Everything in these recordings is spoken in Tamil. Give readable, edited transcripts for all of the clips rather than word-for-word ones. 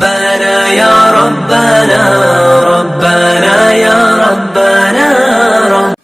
ربنا يا ربنا ربنا يا ربنا رب.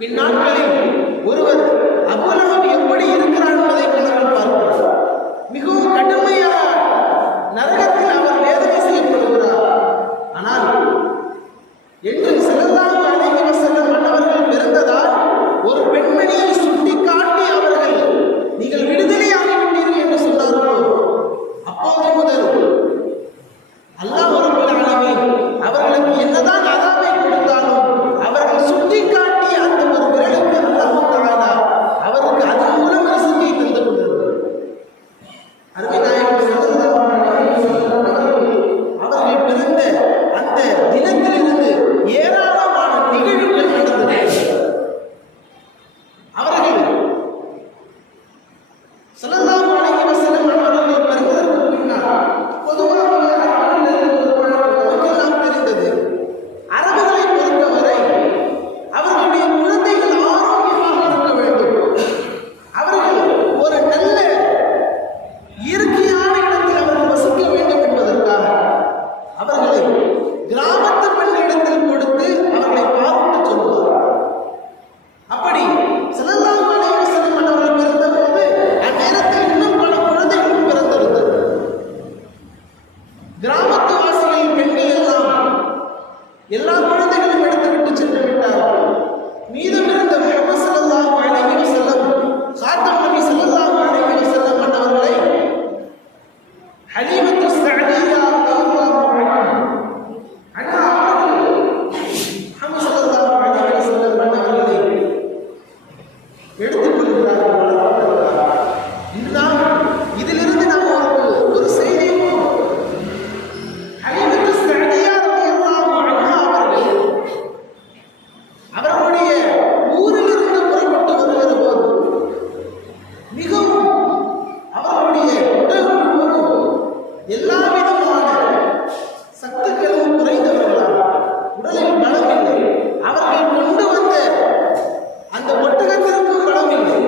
பின்னாட்களில் ஒருவர் அபூ லஹப் எப்படி இருக்கிறார் என்பதை கணக்கில் பார்க்கிறார். மிகவும் கடுமையான நரகத்தில் அவர் வேதனை செய்யப்படுகிறார். ஆனால் என்று ஸல்லல்லாஹு அலைஹி வஸல்லம் அவர்கள் பிறந்ததால் ஒரு பெண்மணியை சுட்டிக்காட்டி அவர்கள் நீங்கள் விடுதலையாகிவிட்டீர்கள் என்று சொன்னார்களோ அப்போது முதல் அல்லாஹ் ரப்பல் ஆலமீன் அவர்களுக்கு என்னதான் குழந்தைகளும் எடுத்துவிட்டு சென்று விட்டார்கள். மீதம் இருந்த முஹம்மது ஸல்லல்லாஹு அலைஹி வஸல்லம் காத்தம் நபி ஸல்லல்லாஹு அலைஹி வஸல்லம் அன்னவர்களை ஹலீமத்து ஸஅதிய்யா ரலியல்லாஹு அன்ஹா முஹம்மது ஸல்லல்லாஹு அலைஹி வஸல்லம் அன்னவர்களை எடுத்துக் கொள்கிறார்கள். இதிலிருந்து நாம் ஒரு செய்தியும் ஹலீமத்து ஸஅதிய்யா ரலியல்லாஹு அன்ஹா அவர்களுடைய ஊரிலிருந்து புறப்பட்டு வருகிற போது மிகவும் அவர்களுடைய உடல் முழுவதும் எல்லா விதமான சத்துக்களும் குறைந்தவர்களாக, உடலில் பலமில்லை. அவர்கள் கொண்டு வந்த அந்த ஒட்டகத்திற்கும் பலமில்லை.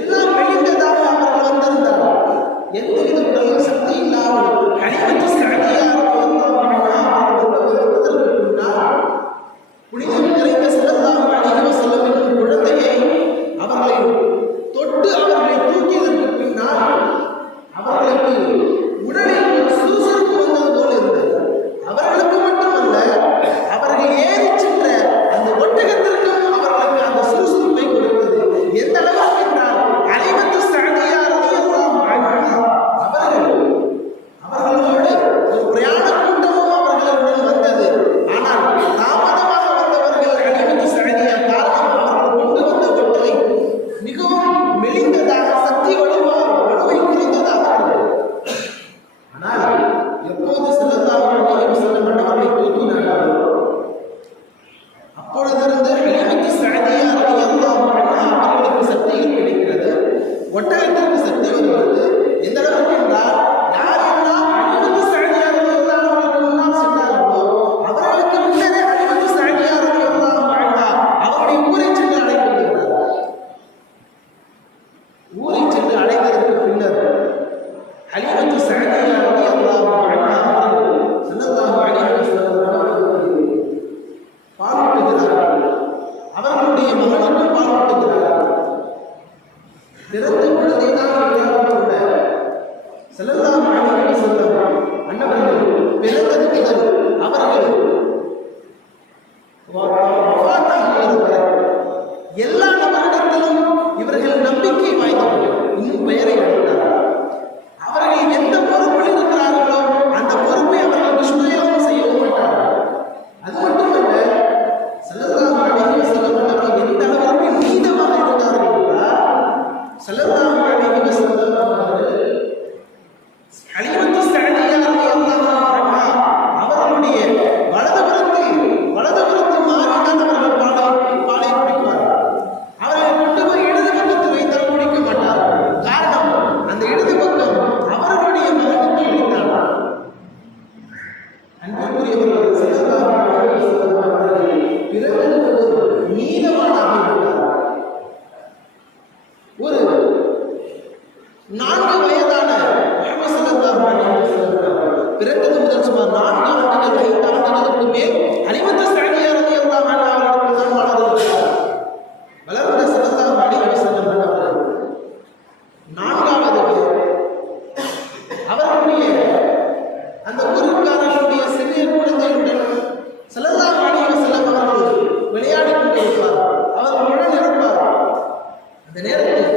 எல்லாம் மெலிந்ததாக அவர்கள் வந்திருந்தார்கள். எந்தவித உடலில் சக்தி இல்லாமல் ஹலீமத்து ஸஅதிய்யா ரலியல்லாஹு அன்ஹா வருவதற்கு முன்னால் புனிதம் நிறைந்த ஸல்லல்லாஹு அலைஹி வஸல்லம் என்னும் குழந்தையை அவர்களை தொட்டு அவர்களை தூக்கியதற்கு பின்னால் அவர்களுக்கு உடலில் ஒரு சுறுசுறுப்பு வந்தது போல் இருந்தது. அவர்களுக்கு மட்டுமல்ல, அவர்கள் ஏறி சென்ற அந்த ஒட்டகத்திற்கும் அவர்களுக்கு அந்த சுறுசுறுப்பை கொடுத்தது. எந்த அளவுக்கு என்றால் ஹலீமத்து ஸஅதிய்யா ரலியல்லாஹு அன்ஹா அவர்களோடு ஒரு பிரயாண கூட்டமும் அவர்களுடன் வந்தது. ஆனால் தாமதமாக வந்தவர்கள் ஹலீமத்து ஸஅதிய்யா காரணம் அவர்கள் கொண்டு வந்த ஒட்டகை மிகவும் மெலிந்ததாக, சக்தி வலுவை குறைந்ததாக இருந்தது. ஆனால் எப்போது ஸல்லல்லாஹு அலைஹி வஸல்லம் அவர்களை தூக்கினார்கள், அப்பொழுதிருந்து ஹலீமத்து ஸஅதிய்யா ரலியல்லாஹு அன்ஹா அவர்களுக்கு சக்திகள் கிடைக்கிறது, ஒட்டகத்திற்கு சக்தி வருகிறது. எந்த அளவுக்கு என்றால் யாரெல்லாம் ஹலீமத்து ஸஅதிய்யா ரலியல்லாஹு அன்ஹா முன்னால் சென்றார்களோ அவர்களுக்கு முன்னரே ஹலீமத்து ஸஅதிய்யா ரலியல்லாஹு அன்ஹா அவருடைய ஊரை சென்று அழைத்து விடுகிறார். ஊரை சென்று அழைத்ததற்கு பின்னர் ஹலீமத்து ஸஅதிய்யா ரலியல்லாஹு அன்ஹா அவர்கள் ஸல்லல்லாஹு அலைஹி வஸல்லம் அவர்களுக்கு பாலூட்டுகிறார்கள். அவர்களுடைய மகனுக்கும் பாலூட்டுகிறார்கள். பிறந்த குழந்தைதான் கூட ஸல்லல்லாஹு அலைஹி வஸல்லம் அன்னவர்கள் பிறந்தது முதல் அவர்கள் வஃபாத்தாகுகிற வரை எல்லா நபரிடத்திலும் இவர்கள் நம்பிக்கை வாய்ந்தவர்கள். இன்னும் பெயரை எடுத்தார்கள். அவர்கள் எந்த பொறுப்பில் இருக்கிறார்களோ அந்த பொறுப்பை அவர்களுக்கு சுயநலம் செய்யவும் மாட்டார்கள். அது மட்டுமல்ல, ஸல்லல்லாஹு அலைஹி வஸல்லம் அவர்கள் எந்த அளவிற்கு நீதமாக இருந்தார்கள் என்றால் ஸல்லல்லாஹு அலைஹி வஸல்லம் அவர்கள் ஹலீமத்து ஸஅதிய்யா ரலியல்லாஹு அன்ஹா அவர்களுடைய வலதுபுறத்து மாறிதான் அவர்கள் பாலை குடிப்பார்கள். அவர்கள் கொண்டு போய் இடது பக்கத்தில் வைத்தால் குடிக்க மாட்டார்கள். காரணம், அந்த இடது பக்கம் அவர்களுடைய மகனுக்கு அளித்தார்கள். அன்புக்குரியவர்கள், ஸல்லல்லாஹு அலைஹி வஸல்லம் அவர்கள் பிறந்தது ஒரு நீதமானாக இருந்தார். ஒரு 4 வயதான முஹம்மது ஸல்லல்லாஹு அலைஹி வஸல்லம் பிறந்தது முதல் சுமார் 4 ஆண்டுகள் 5 ஆண்டுகளுக்கு மேல் ஹலீமத்து ஸஅதிய்யா ரலியல்லாஹு அன்ஹா அவர்களுக்கு தான் வளர்ந்திருக்கிறார். வளர்ந்த ஸல்லல்லாஹு அலைஹி வஸல்லம் அவர்கள் 4வது அவர்களுடைய அந்த குருக்காரர்களுடைய சிறிய குழந்தைகளுடன் ஸல்லல்லாஹு அலைஹி வஸல்லம் அவர்கள் விளையாடிக் கொண்டிருப்பார். அவர்களுடன் இருப்பார். அந்த நேரத்தில்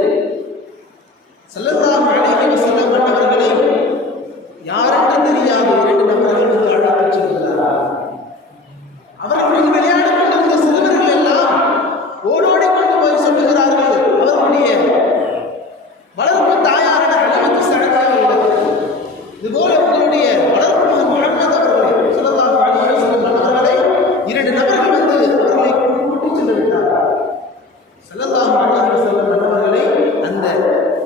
ஸல்லல்லாஹு அலைஹி வஸல்லம் அவர்களை யாரென்று தெரியாத 2 நபர்கள் வந்து அழைத்துச் செல்கிறார்கள். அவர்களுடன் விளையாடிக் கொண்டிருந்த சிறுவர்கள் எல்லாம் ஓடோடி கொண்டு போய் சொல்லுகிறார்கள் அவர்களுடைய வளர்ப்பு தாயாரான ஹலீமத்து ஸஅதிய்யா அவர்களுக்கு, இதுபோல உங்களுடைய வளர்ப்பு மகன் முஹம்மது அவர்களை ஸல்லல்லாஹு அலைஹி வஸல்லம் அவர்களை 2 நபர்கள் வந்து அவர்களை கூட்டிச் சென்று விட்டார்கள். ஸல்லல்லாஹு அலைஹி வஸல்லம் அவர்களை அந்த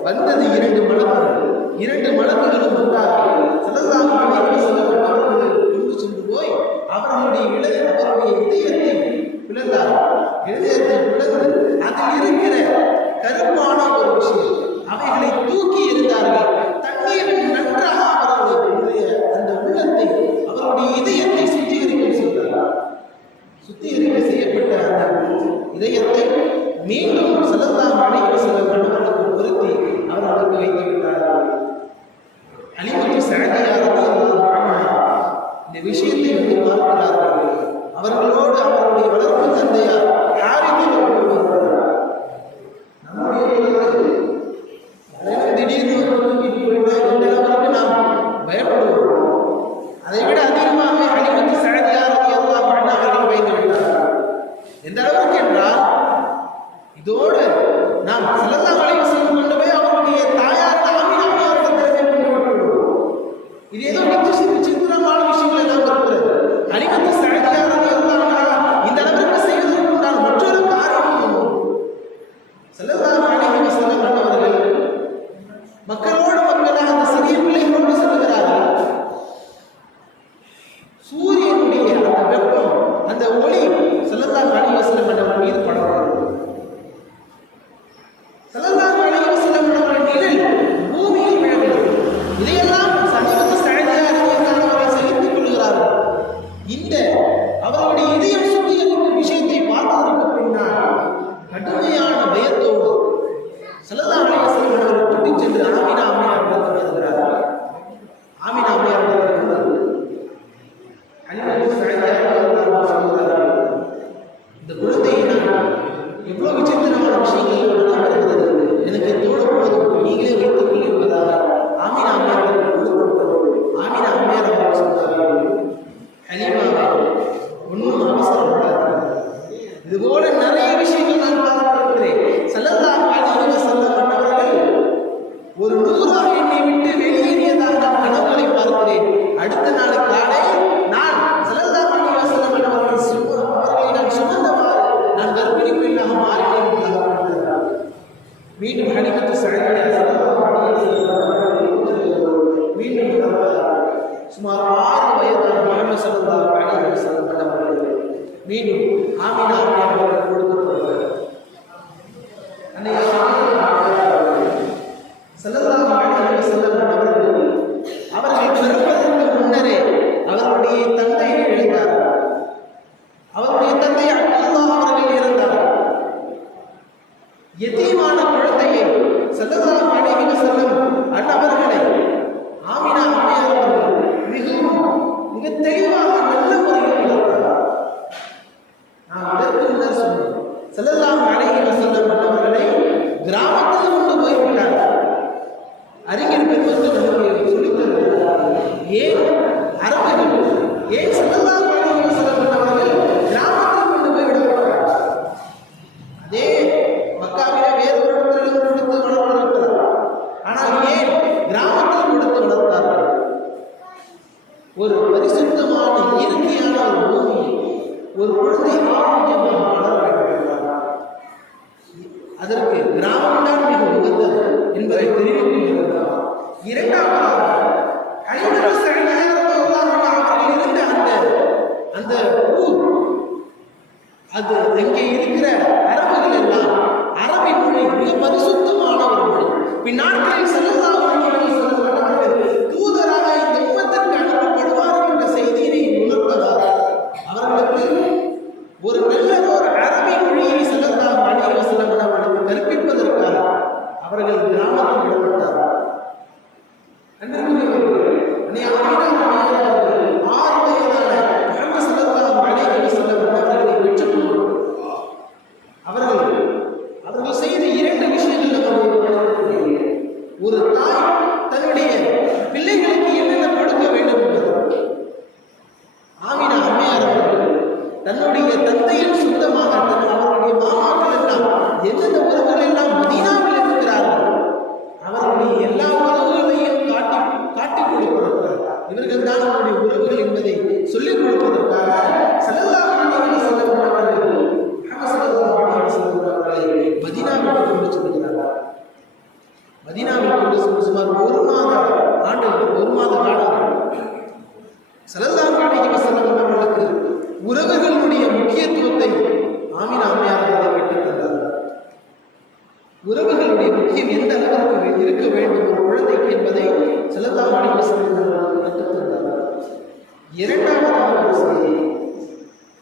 வந்தது 2 மலக்குகளும் வந்தார்கள். ஸல்லல்லாஹு அலைஹி வஸல்லம் அவர்களை கொண்டு சென்று போய் அவர்களுடைய இதயத்தை பிளந்தார்கள். இதயத்தை பிளந்து அதில் இருக்கிற கருப்பான ஒரு விஷயம் அவைகளை தூக்கி எறிந்தார்கள். தண்ணீரில் நன்றாக அவர்களுடைய அந்த உள்ளத்தை, அவருடைய இதயத்தை சுத்திகரிக்க செய்தார்கள். சுத்திகரிக்க செய்யப்பட்ட அந்த இதயத்தை மீண்டும் ஸல்லல்லாஹு அலைஹி வஸல்லம் அவர்களுக்கு பொருத்தி அவர்களுக்கு வைத்து விட்டார்கள். ஹலீமத்து ஸஅதிய்யா ரலியல்லாஹு அன்ஹா இந்த விஷயத்தை வந்து பார்க்கிறார்கள். அவர்களோடு அவருடைய வளர்ப்பு தந்தையார் ஹாரிஸ் திடீர்னு போயிட்டு நாம் பயப்படுவோம். அதை விட அதிகமாக ஹலீமத்து சஅதியா ரலியல்லாஹு அன்ஹா அவர்கள் பயந்து விட்டார். எந்த அளவுக்கு என்றால் இதோடு நாம் ஸல்லல்லாஹு அலைஹி வஸல்லம் கொண்டு போய் அவருடைய தாயார் ஆமினா அவர்களிடத்தில் கொண்டு விடுவோம். இது ஏதோ விசித்திரமான விஷயங்களை நாம் இருக்கிறது. ஹலீமத்து சஅதியா ரலியல்லாஹு அன்ஹா இந்த அளவிற்கு செய்வதற்கு உண்டான மற்றொரு காரணம் ஸல்லல்லாஹு அலைஹி வஸல்லம் அவர்கள் மக்களோடு மக்களாக அந்த சிறிய பிள்ளைகளோடு செல்கிறார்கள். சூரியனுடைய அந்த வெப்பம், அந்த ஒளி ஸல்லல்லாஹு அலைஹி வஸல்லம் அவர்கள் மீது படுகிறது. ஸல்லல்லாஹு அலைஹி வஸல்லம் அவர்கள் நிழல் பூமியில் விழுகிறது. இதையெல்லாம் ஹலீமத்து சஅதியா ரலியல்லாஹு அன்ஹா செலுத்திக் கொள்கிறார்கள். இந்த அவர்களுடைய இதயம் சுத்திகரிக்கும் விஷயத்தை பார்த்ததற்கு பின்னால் கடுமையான பயத்தோடு ஸல்லல்லாஹு அலைஹி வஸல்லம் அவர்கள் கூட்டிச் சென்று ஆமினா அம்மையார் வருகிறார்கள். ஆமினா அம்மையார் ஹலீமத்து சஅதியா ரலியல்லாஹு அன்ஹா சொல்கிறார்கள், இந்த குழந்தையை நான் எவ்வளவு விசித்திரமான விஷயங்கள் நடக்கிறது எனக்கு தோழப்படுவது நீங்களே வைத்துக் கொள்ளிருப்பதாக ஆமினா அம்மையார் கொடுக்கப்பட்டது. ஆமினா அம்மையார் அவர்கள் சொன்னார்கள், ஹலீமாவே ஒன்றும் அவசரப்படாது. இதுபோல நிறைய விஷயங்கள் நான் பார்த்திருக்கிறேன். ஸல்லல்லாஹு அலைஹி வஸல்லம் அவர்கள் ஒரு நூறாக என்னை விட்டு வெளியேறியதாக நான் கனவுகளை பார்க்கிறேன். அடுத்த நாள் காலை நான் ஸல்லல்லாஹு அலைஹி வஸல்லம் அவர்களை நான் சுமந்தவாறு நான் கர்ப்பிணி பெண்ணாக மாறினேன் என்பதாக மீண்டும் ஹலீமத்து சஅதியா ஸல்லல்லாஹு அலைஹி வஸல்லம் மீண்டும் சுமார் 6 வயதான முஹம்மது ஸல்லல்லாஹு அலைஹி வஸல்லம் அவர்கள் மீண்டும் ஆமினா அவர்கள் கொடுக்கப்பட்டார்கள். ஸல்லல்லாஹு அலைஹி வஸல்லம் அவர்கள் பிறப்பதற்கு முன்னரே அவருடைய தந்தையை இழந்தார்கள். அவருடைய தந்தை அப்துல்லாஹ் அவர்கள் இறந்தார்கள். யதீமான குழந்தையை ஸல்லல்லாஹு அலைஹி வஸல்லம் அன்னவர்களை ஆமினா அம்மையார் அவர்கள் மிக தெளிவாக நல்ல முறையில் வளர்த்தார். நான் இதற்கு முன்னர் சொன்னேன், ஸல்லல்லாஹு அலைஹி வஸல்லம் அன்னவர்களை கிராமத்தில் கொண்டு போய்விட்டார்கள். அறிஞர் பெருமக்கள் நமக்கு சொல்லித் தருகிறார்கள், ஏன் அரபுகள் ஏன் ஸல்லல்லாஹு அலைஹி வஸல்லம் அவர்கள் கிராமத்தில் கொண்டு போய் விடப்பட்டார்கள்? அதே மக்காவிலே வேறு ஒரு இடத்திலும் கொடுத்து வளர்த்திருக்கிறார். ஆனால் ஏன் கிராமத்தில் கொடுத்து வளர்த்தார்கள்? ஒரு பரிசுத்தமான இயற்கையான ஒரு பூமியில் ஒரு குழந்தை ஆரோக்கியமாக வளர வேண்டும். அதற்கு கிராமம்தான் மிக உகந்தது என்பதை தெரிவிக்கின்றார். இரண்டாவதாக ஹலீமத்து சஅதியா ரலியல்லாஹு அன்ஹா அவர்கள் இருந்த அந்த ஊர், அது அங்கே இருக்கிற அரபுகள் எல்லாம் அரபி மொழி மிக பரிசுத்தமான ஒரு மொழி. பின்னாட்களில் ஸல்லல்லாஹு அலைஹி வஸல்லம் அவர்கள் தூதராக இந்த உம்மத்திற்கு அனுப்பப்படுவார்கள் என்ற செய்தியை உணர்ந்ததாக அவர்களுக்கு ஒரு நல்ல ஒரு அரபி மொழியை ஸல்லல்லாஹு அலைஹி வஸல்லம் அவர்களுக்கு கற்பிப்பதற்காக அவர்கள் கிராமத்தில் விடப்பட்டார்கள். அவர்கள் செய்த 2 விஷயங்கள் ஒரு தாய் தன்னுடைய பிள்ளைகளுக்கு என்னென்ன கொடுக்க வேண்டும் என்பது. ஆமினா அம்மையார் அவர்கள் தன்னுடைய தந்தையின் சொந்தமாக அவருடைய மாமாக்கள் எல்லாம் எந்தெந்த உறவுகள் எல்லாம் மதீனாவில் இருக்கிறார்கள் அவர்களுடைய எல்லா உறவுகளையும் காட்டிக் கொடுப்பதற்காக, இவர்கள் தான் அவருடைய உறவுகள் என்பதை சொல்லிக் கொடுப்பதற்காக ஸல்லல்லாஹு அலைஹி வஸல்லம் அவர்கள் மதீனாவுக்கு கொண்டு செல்கிறார்கள். மதீனாவில் கொண்டு சென்று சுமார் 1 மாத காலம் ஸல்லல்லாஹு அலைஹி வஸல்லம் அவர்களுக்கு உறவுகளுடைய முக்கியத்துவத்தை ஆமினா அம்மையார் அவர்கள் கற்றுத் தந்தார்கள். உறவுகளுடைய முக்கியம் எந்த அளவிற்கு இருக்க வேண்டும் ஒரு குழந்தைக்கு என்பதை ஸல்லல்லாஹு அலைஹி வஸல்லம் அவர்கள் கற்றுத் தந்தார்கள். இரண்டாவதாக ஒரு செய்தி,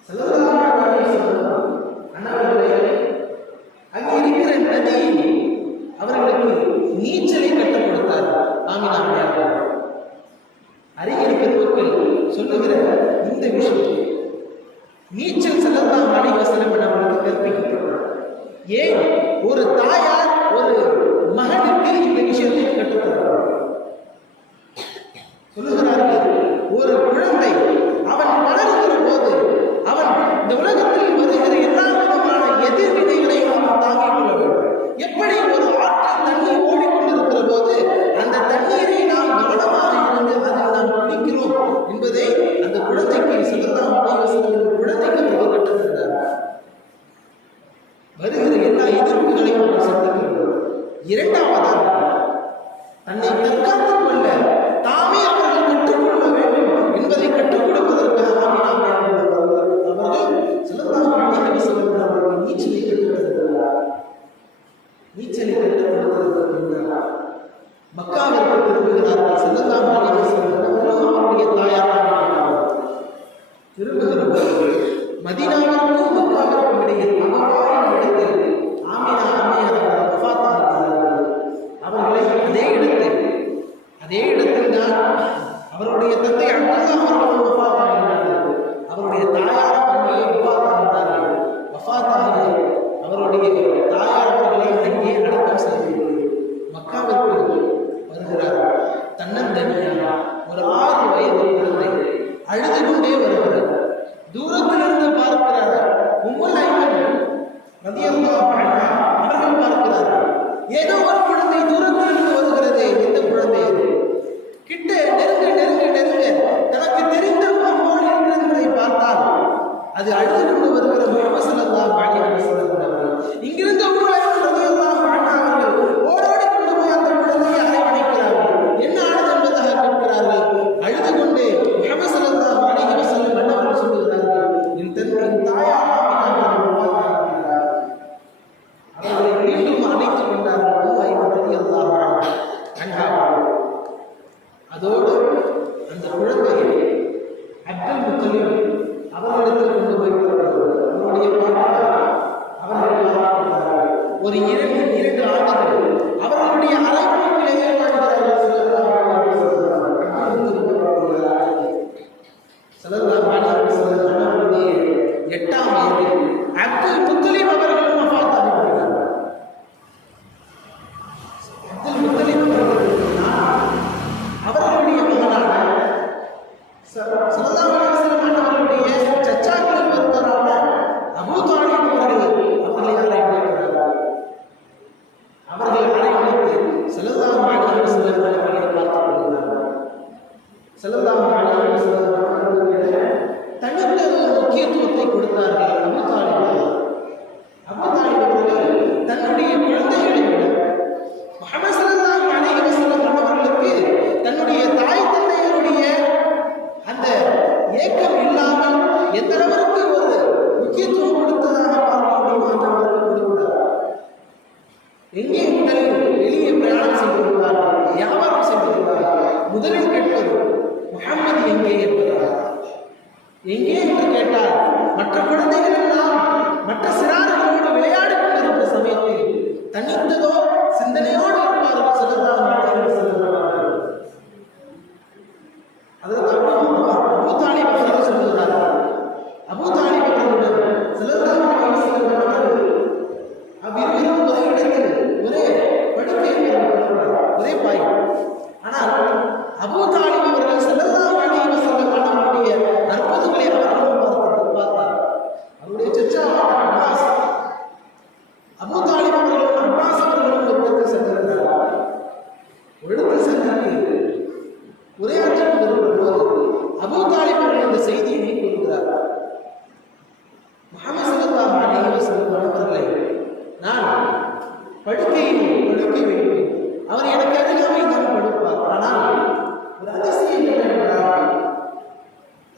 ஸல்லல்லாஹு அலைஹி வஸல்லம் அன்னவர்களை அங்கே இருக்கிற நதியில் அவர்களுக்கு நீச்சலை கற்றுக் கொடுத்தார்கள். ஆமினா அம்மையார் அறிஞர் பெருமக்கள் சொல்லுகிற இந்த விஷயம் நீச்சல் ஸல்லல்லாஹு அலைஹி வஸல்லம் அவர்களுக்கு கற்பிக்கப்பட்டது. ஏன் ஒரு தாயார் ஒரு மகனுக்கு இந்த விஷயத்தை கற்றுத்தருவார்? சொல்லுகிறார்கள், ஒரு குழந்தை அவன் வளருகிற போது அவன் இந்த உலகத்தில் வருகிற எல்லா விதமான எதிர்வினைகளையும் அவன் தாங்கிக் கொள்ள வேண்டும். எப்படி ஒரு ஆற்றில் தண்ணீர் ஓடிக்கொண்டிருக்கிற போது அந்த தண்ணீரை நாம் கவனமாக இருந்து அதில் நாம் குடிக்கிறோம் என்பதை அந்த குழந்தைக்கு ஸல்லல்லாஹு அலைஹி வஸல்லம் குழந்தைக்கு அவர் கற்றுத்தந்தார். வருகிற எல்லா எதிர்ப்புகளையும் அவர் சந்திக்கிறது. இரண்டாவதாக தன்னை தற்காத்துக் கொள்ள தாமே அவர்கள் கற்றுக்கொள்ள வேண்டும் என்பதை கற்றுக் கொடுப்பதற்காக அவர்கள் ஸல்லல்லாஹு அலைஹி வஸல்லம் அவர்கள் நீச்சலை கற்றுத்தந்தார். நீச்சலை கற்றுத்தந்ததற்கு மக்காவிற்கு திரும்புகிறார்கள். ஸல்லல்லாஹு அலைஹி வஸல்லம் அவருடைய தாயார் திரும்புகிற போது மதீனாவிற்கும் மக்காவிற்கும் இடையே அகவான இடத்தில் ஆமினா அம்மையார் அவர்கள் வஃபாத் ஆகிறார்கள். அவர்களை அதே இடத்தில் தான் அவருடைய தந்தை அப்துல்லாஹ் அவர்கள் வஃபாத் ஆகிறார்கள். அவருடைய தாயார் அங்கே வஃபாத் ஆகிறார்கள். வஃபாத் ஆகி அவருடைய தாயார் அவர்களை அங்கே அடக்கம் செய்து மக்காவிற்கு வருகிறார்கள். தன்னந்தனியாக ஒரு 6 வயது குழந்தை அழுது கொண்டே வருகிறார். தூரத்திலிருந்து பார்க்கிறார். உம்முல் ஐமன் ரலியல்லாஹு அன்ஹா அவர்கள் பார்க்கிறார்கள். ஏதோ ஒரு குழந்தை தூரத்திலிருந்து வருகிறது. எந்த குழந்தை அது? கிட்ட நெருங்க தனக்கு தெரிந்த போல் இருக்கிறதை பார்த்தால் அது அழுது கொண்டு வருகிற முஹம்மது ஸல்லல்லாஹு அலைஹி வஸல்லம் அவர்கள். இங்கிருந்து உம்முல் ஐமன் ரலியல்லாஹு அன்ஹா அவர்கள் ஓடோடி கொண்டு போய் அந்த குழந்தையை அரவணைக்கிறார்கள். என்ன ஆனது என்பதாக கேட்கிறார்கள். அழுது கொண்டே முஹம்மது ஸல்லல்லாஹு அலைஹி வஸல்லம் அவர்கள் சொல்லுகிறார்கள், என் தாயார் ஆமினா அவர்களை மீண்டும் அழைத்துக் கொண்டார்கள். ரலியல்லாஹு அன்ஹா. அதோடு அந்த குழந்தையை அப்துல் முத்தலிப் அவர்களிடத்தில் கொண்டு போய் அவருடைய ஒரு 2 ஆண்டுகள் அவர்களுடைய அரைக்குறையிலேயே வாழ்கிறார்கள். ஸல்லல்லாஹு அலைஹி வஸல்லம் அவருடைய 8ஆம் வயதில் அப்துல் முத்தலிப் அவர்கள் வஃபாத் ஆகிவிட்டார்கள். அப்துல் முத்தலிப் அவர்களுடைய மகனான ஸல்லல்லாஹு அலைஹி வஸல்லம் அவர்களுடைய சச்சாக்களில் ஒருவரான அபூ தாலிப் அவர்களை அழைக்கிறார்கள். அவர்கள் அழைத்து ஸல்லல்லாஹு அலைஹி வஸல்லம் அவர்களை பார்த்துக் கொள்கிறார்கள். ஸல்லல்லாஹு அலைஹி வஸல்லம் அவர்களுக்கு தனித்த ஒரு முக்கியத்துவத்தை கொடுத்தார்கள். அபூ தாலிப் அவர்கள் தன்னுடைய குழந்தைகளை விட முஹம்மது ஸல்லல்லாஹு அலைஹி வஸல்லம் அவர்களுக்கு தன்னுடைய தாய் தந்தையருடைய அந்த ஏக்கம் இல்லாமல் எந்த அளவிற்கு ஒரு முக்கியத்துவம் கொடுத்ததாக பார்க்க முடியுமோ அந்த அளவுக்கு கொடுக்கிறார். எங்கே முதலில் வெளியே பிரயாணம் செய்திருக்கிறார்கள், வியாபாரம் செய்திருக்கிறார்கள், முதலில் கேட்பது முஹம்மது எங்கே என்பதால். எங்கே என்று கேட்டால் மற்ற குழந்தைகள் எல்லாம் மற்ற சிறார்களோடு விளையாடி கொண்டிருக்கிற சமயத்தில் தனித்ததோ சிந்தனையோடு இருப்பார்கள். ஸல்லல்லாஹு அலைஹி வஸல்லம் அதற்கு அபூ தாலிப் அவர்கள் சொல்லுகிறார்கள். அபூ தாலிப் அவர்களுடன் ஸல்லல்லாஹு அலைஹி வஸல்லம் அவர்கள் அவ்விருவரும் ஒரே இடத்தில் ஒரே படுக்கையில் ஒரே பாய். ஆனால் அபூ தாலிப் அவர்கள் ஸல்லல்லாஹு அலைஹி வஸல்லம் அவருடைய அற்புதங்களை அவர்களும் பார்த்தார். அவருடைய சச்சா அப்பாஸ் அபூ தாலிப் அவர்களும் அப்பாஸ் அவர்களும் ஒரு இடத்தில் சென்றிருக்கிறார்கள். ஒரு இடத்தில் சென்று உரையாற்றல் வருகிற போது அபூ தாலிப் அவர்கள் இந்த செய்தியை கூறுகிறார். முஹம்மது ஸல்லல்லாஹு அலைஹி வஸல்லம் அவர்களை நான் படுக்கையில் படுக்க வைப்பேன். அவர் எனக்கு அருகாமை தான் படுப்பார். ஆனால் ஒரு அதிசயம் என்னவென்றால்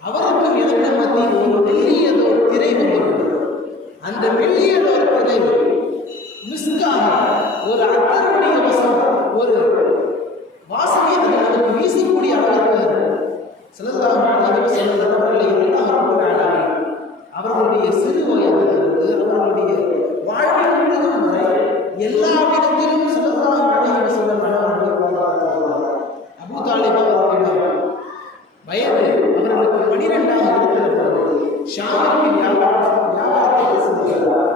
அவருக்கும் எனக்கு மத்தியில் ஒரு மெல்லியதோர் திரை வந்துவிட்டது. அந்த மெல்லியதோர் திரை மிஸ்காக ஒரு அத்தருடைய ஒரு வாசனை நமக்கு வீசக்கூடிய அளவிற்கு ஸல்லல்லாஹு அலைஹி வஸல்லம் அவர்களை அவர்களுடைய சிறு வயதிலிருந்து அவர்களுடைய வாழ்வின் முழுதும் வரை எல்லா விதத்திலும் ஸல்லல்லாஹு அலைஹி வஸல்லம் அபூ தாலிப் அவர்களிடம் வயது அவர்களுக்கு 12ஆக இருக்கிற போது ஷாமிற்கு வியாபாரத்தை பேசுகிறார்.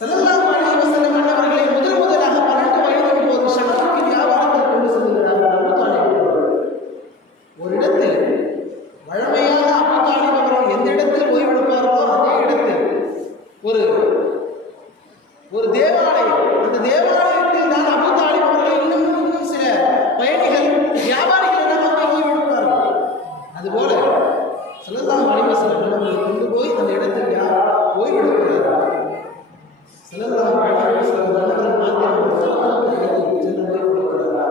ஸல்லல்லாஹு அலைஹி வஸல்லம் அன்னவர்களை முதலாக 12 வயதின் போது ஷாமுக்கு வியாபாரத்தை கொண்டு செல்கிறார் அபூ தாலிப். ஒரு இடத்தில் வழமையாக அபூ தாலிப் அவர்கள் எந்த இடத்தில் ஓய்வெடுப்பார்களோ அதே இடத்தில் ஒரு தேவாலயம், அந்த தேவாலயத்தில் தான் அபூ தாலிப் அவர்கள் இன்னும் சில பயணிகள் வியாபாரிகளிடம் ஓய்வெடுப்பார்கள். அதுபோல ஸல்லல்லாஹு அலைஹி வஸல்லம் அவர்களை கொண்டு போய் அந்த இடத்தில் ஓய்வெடுக்கிறார்கள். ஸல்லல்லாஹு அலைஹி வஸல்லம் அவர்கள் மாத்திரம் சென்று ஓய்வெடுக்கிறார்கள்.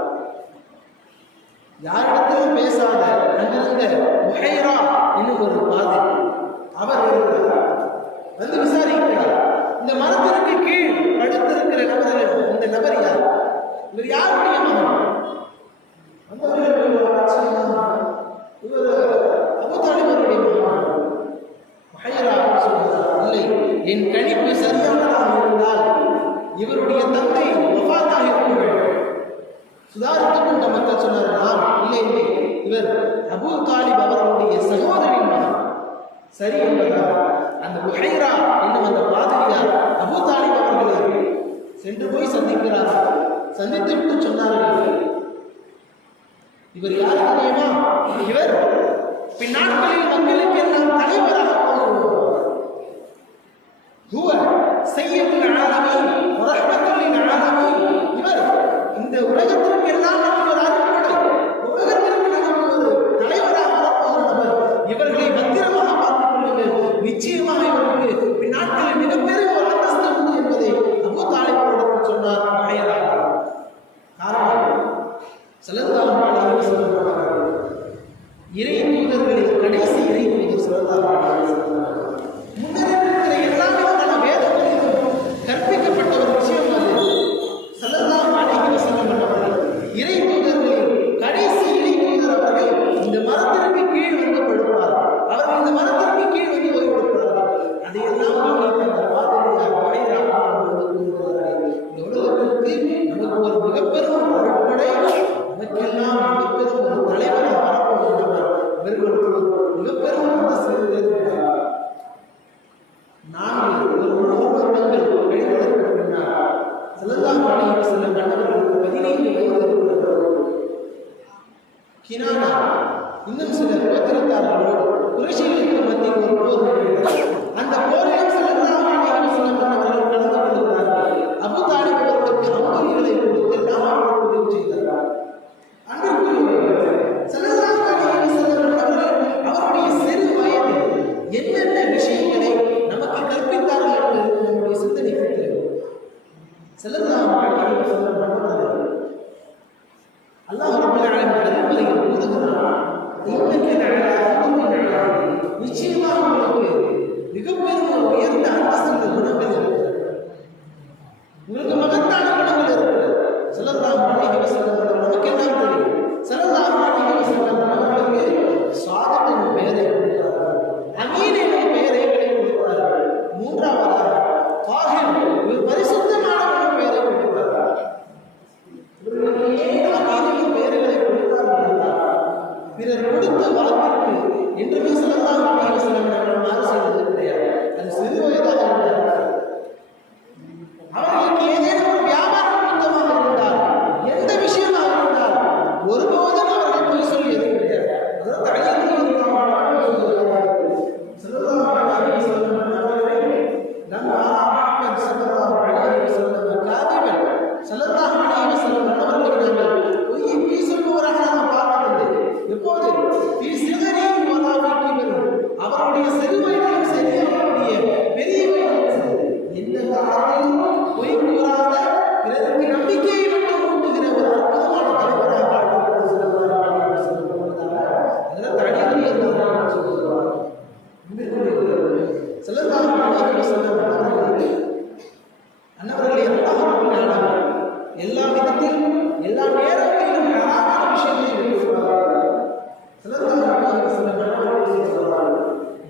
யாரிடத்திலும் பேசாத அங்கிருந்த முஹைரா என்னும் ஒரு பாதி அவர் இருக்கிறார். வந்து விசாரிக்கிறார். இந்த மரத்திற்கு கீழ் படுத்திருக்கிற நபர்கள், இந்த நபர் யார்? இவர் யாருடைய மகன்? இவர் அபூ தாலிப் அவருடைய மகன். முஹைரா சொல்கிறார், இல்லை, என் கணிப்பு சரியானதாக இருந்தால் இவருடைய தந்தை வஃபாத்தாக இருக்க வேண்டும். சுதாரித்துக் கொண்ட மக்கள் சொன்னார்கள், இல்லை, இவர் அபூ தாலிப் அவர்களுடைய சகோதரின் மகன். சரி என்பதால் அந்த முஹைரா என்னும் அந்த பாதிரியார் அபூ தாலிப் அவர்களை சென்று போய் சந்திக்கிறார்கள். சந்தித்து விட்டு சொன்னார்கள், இவர் யார் தெரியுமா? இவர் பின்னாட்களில் மக்களுக்கு எல்லாம் தலைவராக போகிறோம். சையதுல் ஆலமீன் வ ரஹ்மத்துல் லில் ஆலமீன். இவர் இந்த உலகத்திற்கு எல்லாம் நமக்கு ஒரு அருட்கொடை, உலகத்திற்கு நமக்கு ஒரு தலைவராக வரப்போகிற நபர். இவர்களை பத்திரமாக பார்த்துக் கொள்ளுங்கள். நிச்சயமாக இவருக்கு பின்னாட்களில் மிகப்பெரிய ஒரு அந்தஸ்து உண்டு என்பதை அபூ தாலிப் அவர்கள் சொன்னார். காரணம், ஸல்லல்லாஹு அலைஹி வஸல்லம் இறை தூதர்களில் கடைசி இறை தூதர் ஸல்லல்லாஹு அலைஹி வஸல்லம். முன்னறிவிக்கிற எல்லா விதமான வேதங்களிலும் கற்பிக்கப்பட்ட ஒரு விஷயம் அது. ஸல்லல்லாஹு அலைஹி வஸல்லம் அவர்கள் இறை தூதர்களில் கடைசி இறை தூதர் அவர்கள் இந்த மரத்திற்கு கீழ் வந்து படுப்பார். அவர்கள் இந்த மரத்திற்கு கீழ் வந்து ஓய்வெடுப்பார்கள். அதையெல்லாம் கவனித்த அந்த பாதிரியார் முஹைரா அவர்கள் கூறுகிறார்கள், இந்த உலகத்திற்கு நமக்கு ஒரு மிகப்பெரும் அருட்கொடை, நமக்கெல்லாம் மிகப்பெரும் ஒரு தலைவராக வரப்போகின்றவர். இவர்களுக்கு மிகப்பெரும் அந்தஸ்து இருக்கிறது. நாங்கள் ஒரு 3 வருடங்கள் கழித்ததற்கு பின்னால் ஸல்லல்லாஹு அலைஹி வஸல்லம் அன்னவர்களுக்கு 15 வயது இருக்கிறது. கினானா இன்னும் சில கோத்திரத்தார்களோடு குறைஷிகளுக்கு மத்தியில் ஒரு போர் நடக்கிறது. அந்த போரில் ஸல்லல்லாஹு அலைஹி வஸல்லம் அவர்கள் கலந்து கொள்கிறார்கள். அபூ தாலிப் அவர்களுக்கு அம்புகளை கொடுத்து எல்லாம் அவர்களுக்கு உதவி செய்தார்கள். அன்பிற்குரியவர்களே, ஸல்லல்லாஹு அலைஹி வஸல்லம் அவருடைய சிறு வயதில் என்னென்ன விஷயங்களை நமக்கு கற்பித்தார்கள் என்பது நம்முடைய சிந்தனைக்கு தேவை. ஸல்லல்லாஹு அலைஹி வஸல்லம் அல்லாஹ் ரப்பல் ஆலமீன் திருமறையில் கூறுகிறார், நிச்சயமாக உங்களுக்கு மிகப்பெரும் ஒரு உயர்ந்த அந்தஸ்துள்ள குணங்கள் இருக்கிறது, உங்களுக்கு மகத்தான குணங்கள் இருக்கிறது. ஸல்லல்லாஹு அலைஹி வஸல்லம் நமக்கெல்லாம் தெரியும். ஸல்லல்லாஹு அலைஹி வஸல்லம் அவர்களுக்கு சாதிக் என்ற பெயரை கொடுத்தார்கள், அமீன் என்ற பெயரை கொடுத்தார்கள். மூன்றாவதாக தாஹிர், ஒரு பரிசுத்தமான ஒரு பெயரை கொடுத்தார்கள். இவர்களுக்கு ஏன் அமீன் என்ற பெயர்களை கொடுத்தார்கள் என்றால், பிறர் கொடுத்த வாக்கிற்கு என்றுமே ஸல்லல்லாஹு அலைஹி வஸல்லம் அவர்கள் மாறு செய்தது கிடையாது. அது சிறு வயதாக இருந்தார்கள். அவர்களுக்கு ஏதேனும் ஒரு வியாபாரம் நிமித்தமாக இருந்தால், எந்த விஷயமாக இருந்தால் ஒருபோதும் அவர்கள் பொய் சொல்லியது கிடையாது. அதாவது அழிவு ஸல்லல்லாஹு அலைஹி வஸல்லம் அவர்களை நம் ஆஹ்மத் ஸல்லல்லாஹு அலைஹி வஸல்லம் காதிபன் ஸல்லல்லாஹு அலைஹி வஸல்லம் அவர்களை நாங்கள் பொய் சொல்பவராக நாம் பார்த்ததில்லை. எப்போது அவருடைய சிறு வயதிலும் சரி, அவருடைய பெரிய வயதிலும் சரி, எந்த காலத்திலும் பொய் கூறாத, பிறருக்கு நம்பிக்கையை மட்டும் ஊட்டுகிற ஒரு அற்புதமான தலைவராக அதனால் தனியாக இருந்தால் சொல்லுவார். ஸல்லல்லாஹு அலைஹி வஸல்லம் அன்னவர்களை எல்லா விதத்திலும் எல்லா நேரங்களிலும் ஹராமான விஷயங்களை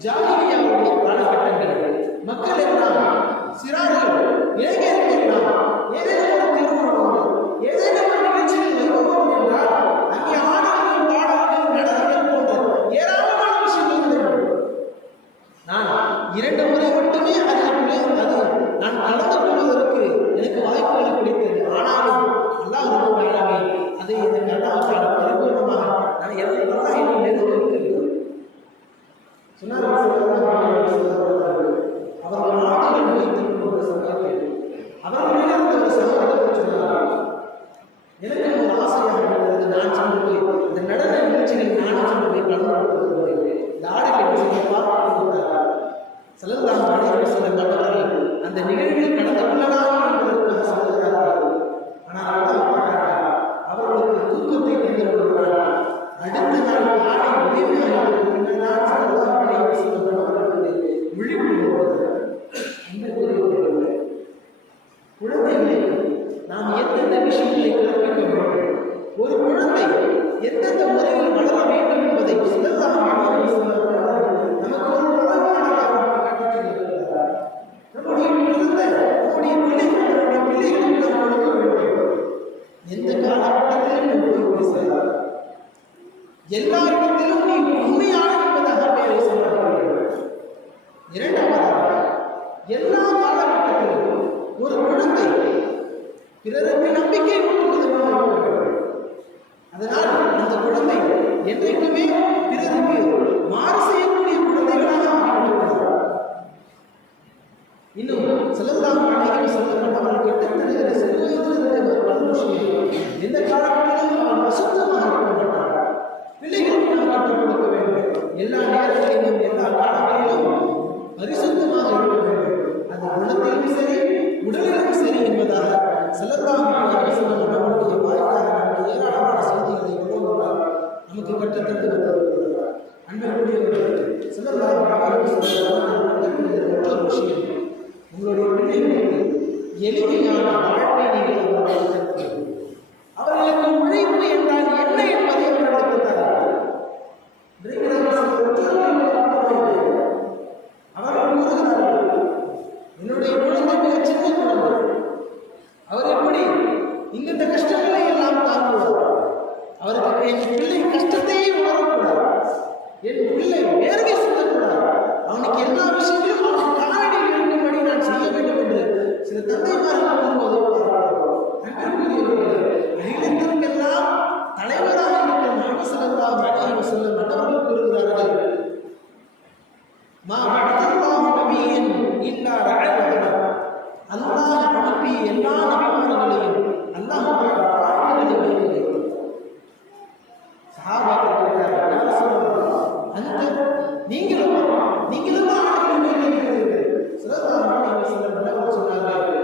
ஜாஹிலியாவுடைய காலகட்டங்களில் மக்கள் எல்லாம் சிறார்கள், இளைஞர்கள் எல்லாம் ஏதேனும் ஒரு திருமணம், ஏதேனும் ஒரு நிகழ்ச்சிகள் வருவோம் என்றால் அங்கே ஆடல்கள், பாடல்கள், நடனங்கள் போன்ற ஏராளமான விஷயங்கள். நான் 2 முறை மட்டுமே அது நான் கலந்து கொள்வதற்கு எனக்கு வாய்ப்புகள் கிடைத்தது. ஆனாலும் அல்லாஹ் ரப்பல் ஆலமீன் அதை எனக்கு அல்லாஹ்வால் பரிபூர்ணமாக நான் எல்லாம் இன்னும் நெருங்கியிருக்கிறது சொன்னார். அவர்கள் நாடுகள் வைத்துக் கொண்ட சமயத்தில் அவர்களிடம் இருந்த ஒரு சகோதரர் சொன்னார், எனக்கு ஒரு ஆசையாக இருக்கிறது, நான் சென்று போய் இந்த நடன நிகழ்ச்சியில் நானும் சென்று போய் கலந்து கொள்கிறேன். இந்த ஆடுகளை என்ன செய்ய பார்க்கிறார். ஸல்லல்லாஹு அலைஹி வஸல்லம் அவர்கள் அந்த நிகழ்வில் கலந்து கொள்ளலாம் என்பதற்காக சொல்கிறார்கள். ஆனால் அவர்களுக்கு தூக்கத்தை தந்து கொள்கிறார். அடுத்த நாள் ஆடை உதவியாக பின்னர் ஸல்லல்லாஹு அலைஹி வஸல்லம் அவர்களுக்கு விழிப்பு குழந்தைகளை நாம் எந்தெந்த விஷயங்களை கற்பிக்க வேண்டும், ஒரு குழந்தை எந்தெந்த முறையில் வளர வேண்டும் என்பதை ஸல்லல்லாஹு அலைஹி வஸல்லம் நமக்கு ஒரு உதாரணமாக காட்டியிருக்கிறார். நம்முடைய குழந்தை நம்முடைய பிள்ளைகளுக்கு நாம் கொடுக்க வேண்டும். எந்த காலகட்டத்திலும் போய் செய்யலாம், எல்லா இடத்திலும் நீ உண்மையான என்பதாக பெயரை சொல்ல. இரண்டாவதாக எல்லா காலகட்டத்திலும் ஒரு குழந்தை பிறருக்கு நம்பிக்கை ஊட்டுவது. அதனால் அந்த குழந்தை என்றைக்குமே பிறருக்கு மாறு செய்யக்கூடிய குழந்தைகளாக ஆகிவிடுகிறார். இன்னும் ஸல்லல்லாஹு அலைஹி வஸல்லம் அவர்கள் கற்றுத்தருகிற செல்வதற்கு விஷயம் எந்த காலகட்டத்திலும் அவர் அசுத்தமாக இருக்க மாட்டார். பிள்ளைகளுக்கு நாம் கற்றுக் கொடுக்க வேண்டும். எல்லா நேரங்களிலும் எல்லா காலங்களிலும் பரிசுத்தமாக இருக்க வேண்டும். அது குணத்திலும் சரி உடலிலும் சரி என்பதாக ஸல்லல்லாஹு அலைஹி வஸல்லம் அவர்களுடைய வாயிலாக நமக்கு ஏராளமான செய்திகளை நமக்கு கற்றுத்தந்து வருகிறார். அன்புக்குரியவர்களே, ஸல்லல்லாஹு அலைஹி வஸல்லம் மற்றொரு விஷயம், உங்களுடைய பிள்ளைகளுக்கு எளிமையான வாழ்க்கை நீங்கள் அவர்களுக்கு உழைப்பு என்றால் என்ன என்பதை அவர்களுக்கு தருகிறார். அவர்கள் கூறுகிறார்கள், என்னுடைய குழந்தை மிக சின்ன குழந்தை, அவர் எப்படி இங்கிருந்த கஷ்டங்களை எல்லாம் தாங்குவார். அவருக்கு என் பிள்ளை கஷ்டத்தையே உணரக்கூடாது, என் பிள்ளை வேர்வை சிந்தக்கூடாது, அவனுக்கு எல்லா விஷயங்களும் அவனுக்கு காலடியில் இருக்கும்படி நான் செய்ய வேண்டும் என்று சில தந்தைமார்கள் கூறுவதை அகிலத்திற்கெல்லாம் தலைவராக இருக்கிற முஹம்மது ஸல்லல்லாஹு அலைஹி வஸல்லம் அவர்கள் கூறுகிறார்கள், மா பஅதல்லாஹு நபியன் இல்லா ரஅல் அல்லாஹ் அனுப்பிய எல்லா நபிமார்களையும் அல்லாஹ் வாழ்க்கைகளை வைக்கிறார். சஹாபாக்கள் கேட்டார்கள், யா ரசூலல்லாஹ், அந்த நீங்களும் ஸல்லல்லாஹு அலைஹி வஸல்லம் அவர்கள் சொன்னார்கள்,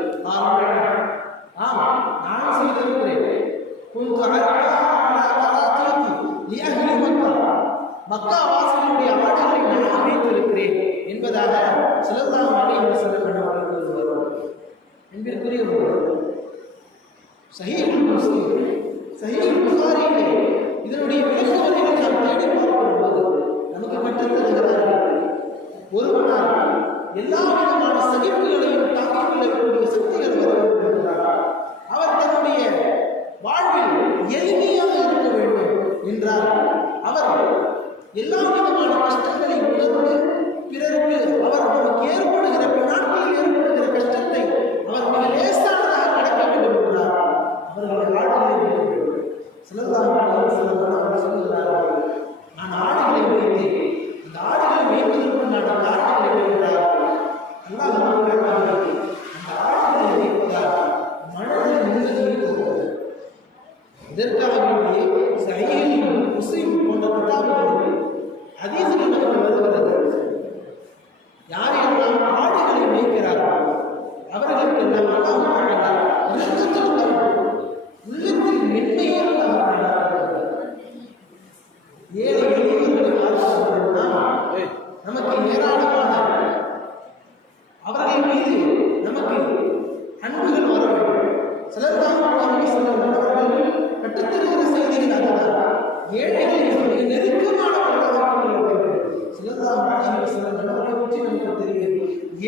ஆம் நான் செய்திருக்கிறேன். மக்கா வாசிகளுடைய ஆடைகளை நான் வைத்திருக்கிறேன் என்பதாக ஸல்லல்லாஹு அலைஹி வஸல்லம் அவர்கள் கூறுவார்கள். என்பதற்குரியவர்கள் சஹீஹ் முஸ்லிம், சஹீஹ் புகாரியிலே இதனுடைய விளக்கங்களை நாம் தேடி பார்க்கும்போது நமக்கு கற்றுத்தருகிறார்கள், ஒருவனால் எல்லா விதமான சகிப்புகளையும் தாங்கிக் கொள்ளக்கூடிய சக்திகள் வருகிறார். அவர் தன்னுடைய வாழ்வில் எளிமையாக இருக்க வேண்டும் என்றால் அவர் எல்லா விதமான கஷ்டங்களை உணர்ந்து பிறருக்கு அவர் நமக்கு ஏற்படுகிற நாட்களில் ஏற்படுகிற கஷ்டத்தை அவர் மிக லேசானதாக கடக்க வேண்டும் என்றார். அவர்களுடைய ஆடுகளை ஸல்லல்லாஹு அலைஹி வஸல்லம் அவர்கள் சொல்கிறார்கள், நான் ஆடுகளை வைத்தேன், இந்த ஆடுகளை வைப்பதற்கு நான் காரணங்களை வைத்தார். அல்லாஹ் அந்த ஆடுகளை வைப்பதால் மனதில் நிம்மதி இருக்கிறது. இதற்காக வேண்டிய சஹீஹ் முஸ்லிம் போன்ற கிதாபுகளில் ஹதீஸ்கள் நமக்கு வருகிறது. யாரெல்லாம் ஆடுகளை மேய்க்கிறார்கள் அவர்களுக்கு எல்லாம் அல்லாஹ் தஆலா ரிஸ்கத்துல் உள்ளத்தில் மென்மையை அல்லாஹ் தஆலா ஏழை எளியவர்களை பார்க்கிறோம்னா நமக்கு ஏராளமான அவர்கள் மீது நமக்கு அன்புகள் வர வேண்டும். ஸல்லல்லாஹு அலைஹி வஸல்லம் அவர்கள் கற்றுத்தருகிற செய்திகள் அதுதான். ஏழைகள் மிக நெருக்கமானவர்களாக இருக்கிறார்கள். ஸல்லல்லாஹு அலைஹி வஸல்லம் அவர்களை பற்றி நமக்கு தெரியும்.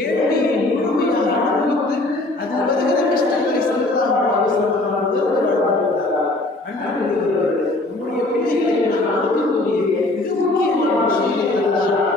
ஏழ்மையை முழுமையாக அனுபவித்து அதில் வருகிற கஷ்டங்களை ஸல்லல்லாஹு அலைஹி வஸல்லம் அவர்கள் அன்புக்குரியவர்கள், நம்முடைய பிள்ளைகளை நாம் கொடுக்கக்கூடிய மிக முக்கியமான விஷயங்கள் தான்